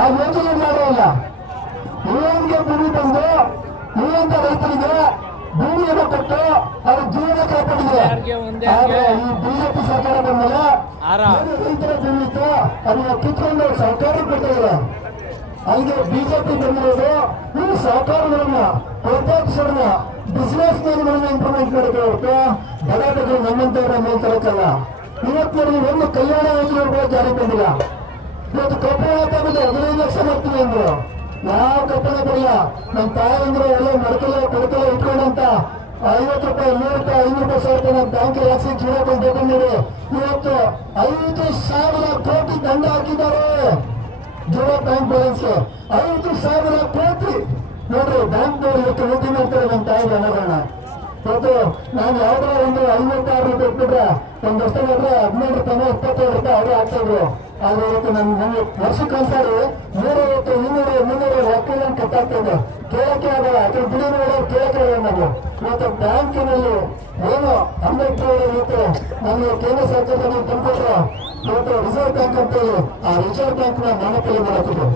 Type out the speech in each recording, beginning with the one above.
ಆ ಯೋಜನೆ ಮಾಡೋಲ್ಲ. ಇವನಿಗೆ ಭೂಮಿ ಬಂದು ಇವಂತ ರೈತರಿಗೆ ಭೂಮಿಯನ್ನು ಕೊಟ್ಟು ಅವ್ರ ಜೀವನ ಕಾಪಾಡಿದೆ. ಆದ್ರೆ ಈ ಬಿಜೆಪಿ ಸರ್ಕಾರ ಬಂದ್ಮೇಲೆ ರೈತರ ಭೂಮಿ ಇತ್ತು ಅದನ್ನ ಕಿತ್ಕೊಂಡು ಸರ್ಕಾರಕ್ಕೆ ಕೊಡ್ತಾ. ಅಲ್ಲಿಗೆ ಬಿಜೆಪಿ ಬಂದಿರೋದು ಇವು ಸಹಕಾರಗಳನ್ನ ಕಾರ್ಪೊರೇಟ್ಸ್ಗಳನ್ನ ಬಿಸಿನೆಸ್ ಮ್ಯಾನ್ಗಳನ್ನ ಇಂಪ್ರೂವ್ಮೆಂಟ್ ಮಾಡಿದ್ರೆ ಹೊರತು ಬಡಾಟಗಳು ನಮ್ಮಂತವ್ರ ಮೇಲೆ ತರಕಲ್ಲ. ಇವತ್ತು ಒಂದು ಕಲ್ಯಾಣ ಯೋಜನೆಗಳು ಜಾರಿ ಬಂದಿಲ್ಲ. ಇವತ್ತು ಕಪ್ಪಳ ತಗೊಂಡು 15 ಲಕ್ಷ ಮಾಡ್ತೀವಿ ಅಂದ್ರು. ಯಾವ ಕಪ್ಪಳ ಬರಲ್ಲ. ನಮ್ಮ ತಾಯಂದ್ರು ಎಲ್ಲ ಮಡಕಲ್ಲ ಕೊಡಕಲ್ಲ ಇಟ್ಕೊಂಡಂತ 50 ರೂಪಾಯಿ 100 ರೂಪಾಯಿ 500 ರೂಪಾಯಿ 1000 ರೂಪಾಯಿ ಬ್ಯಾಂಕ್ ಹಾಕಿ ಜೀವ ಕೊಂಡಿರಿ. ಇವತ್ತು 5,000 ಕೋಟಿ ದಂಡ ಹಾಕಿದ್ದಾರೆ. ಜೀರೋ ಬ್ಯಾಂಕ್ ಬ್ಯಾಲೆನ್ಸ್ 5,000 ಕೋಟಿ ನೋಡ್ರಿ. ಬ್ಯಾಂಕ್ನವ್ರು ಇವತ್ತು ಲೂಟಿ ಮಾಡ್ತಾರೆ ನಮ್ಮ ತಾಯಿ ಹಣಗಳನ್ನ. ಇವತ್ತು ನಾನು ಯಾವ್ದೋ ಒಂದು 56 ರೂಪಾಯಿ ಇಟ್ಬಿಟ್ರೆ ಒಂದು ವರ್ಷ ನೋಡ್ರೆ 15 ರೂಪಾಯಿ 27 ರೂಪಾಯಿ ಅವರೇ ಆಗ್ತಾ ಇದ್ರು. ಆದ್ರೆ ಇವತ್ತು ನಮ್ಗೆ ವರ್ಷಕ್ಕೊಂದ್ಸಾರಿ 150 200 300 ಹಾಕಿಲ್ಲ ಕಟ್ಟಾಗ್ತಾ ಇದೆ. ಕೇಳಕ್ಕೆ ಆಗಲ್ಲ. ಯಾಕಂದ್ರೆ ಬಿಡಿ ನೋಡೋ ಕೇಳಕ್ಕೆ ಆಗಲ್ಲ ನಾವು. ಇವತ್ತು ಬ್ಯಾಂಕಿನಲ್ಲಿ ಏನು ಅಂಬೇಡ್ಕರ್ ಇವತ್ತು ನಮಗೆ ಕೇಂದ್ರ ಸರ್ಕಾರದಲ್ಲಿ ತಂದ್ಕೊಟ್ರೆ ಇವತ್ತು ರಿಸರ್ವ್ ಬ್ಯಾಂಕ್ ಅಂತ ಹೇಳಿ ಆ ರಿಸರ್ವ್ ಬ್ಯಾಂಕ್ ನ ಮಾನಪಲ್ಲಿ ಮಾಡಾಕಿದ್ರು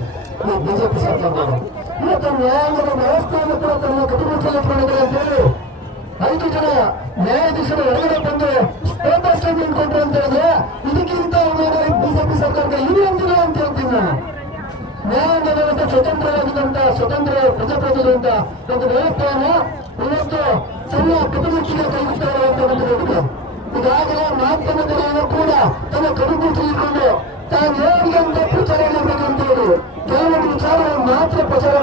ಈ ಬಿಜೆಪಿ ಸರ್ಕಾರದವರು. ಇವತ್ತು ನ್ಯಾಯಾಂಗದ ವ್ಯವಸ್ಥೆಯನ್ನು ಕೂಡ ತನ್ನ ಕಟುಮುಚ್ಚಲ್ಲಿ ಇಟ್ಕೊಂಡಿದ್ದಾರೆ ಅಂತ ಹೇಳಿ 5 ಜನ ನ್ಯಾಯಾಧೀಶರು ಹೊರಗಡೆ ಬಂದು ಪೇಪರ್ ಸ್ಟೇಟ್ಮೆಂಟ್ ಕೊಟ್ಟರು ಅಂತ ಹೇಳಿದ್ರೆ ಇದಕ್ಕಿಂತ ಬಿಜೆಪಿ ಸರ್ಕಾರಕ್ಕೆ ಇದು ಅಂದಿಲ್ಲ ಅಂತ ಹೇಳ್ತೀನಿ ನಾನು. ನ್ಯಾಯಾಂಗ ವ್ಯವಸ್ಥೆ ಸ್ವತಂತ್ರವಾಗಿದ್ದಂತ ಸ್ವತಂತ್ರ ಪ್ರಜಾಪ್ರಭುತ್ವದಿಂದ ಒಂದು ವ್ಯವಸ್ಥೆಯನ್ನು ಇವತ್ತು ತನ್ನ ಕಟುಮುಚ್ಚಿಗೆ ಕೈಗೊಳ್ತಾರೆ ಅಂತ ಬಂದಿರೋದಕ್ಕೆ ಈಗಾಗಲೇ ಮಾಧ್ಯಮದಲ್ಲಿಯೂ ಕೂಡ ತನ್ನ ಕಡುಮುಚ್ಚಿಕೊಂಡು ತಾನು ಹೇಗೆ ಅಂತ ಪ್ರಚಾರ ಮಾಡಬೇಕಂತ ಹೇಳಿ ಕೆಲವೊಂದು ವಿಚಾರಗಳನ್ನು ಮಾತ್ರ ಪ್ರಚಾರ